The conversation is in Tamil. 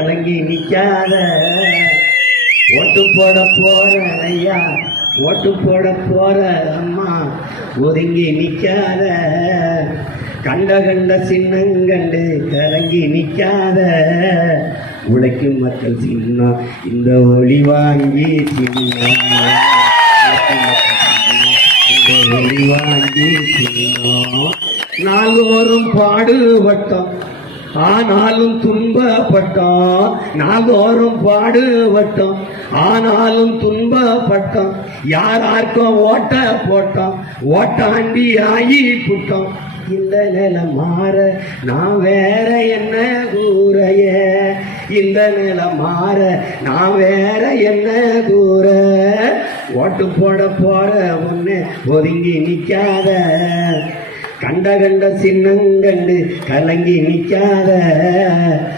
கலங்கி நிக்காத. ஓட்டு போட போற ஐயா, ஓட்டு போட போற அம்மா, ஒதுங்கி நிக்காத. கண்ட கண்ட சின்னங்கண்டு கலங்கி நிக்காத. உழைக்கும் மக்கள் சின்னம் இந்த ஒளி வாங்கி சின்னம், இந்த ஒளி வாங்கி சின்னம். நாள்தோறும் பாடுபட்டோம் ஆனாலும் துன்பப்பட்டோம், நாள்தோறும் பாடுபட்டோம் ஆனாலும் துன்பப்பட்டோம். யாராருக்கும் ஓட்ட போட்டோம், ஓட்டாண்டி ஆகி புட்டோம். இந்த நிலை மாற நான் வேற என்ன கூறைய, இந்த நிலை மாற நான் வேற என்ன கூற. ஓட்டு போட போற ஒண்ணு ஒதுங்கி நிக்காத. கண்ட கண்ட சின்னங்கண்டு கலங்கி நிக்காத.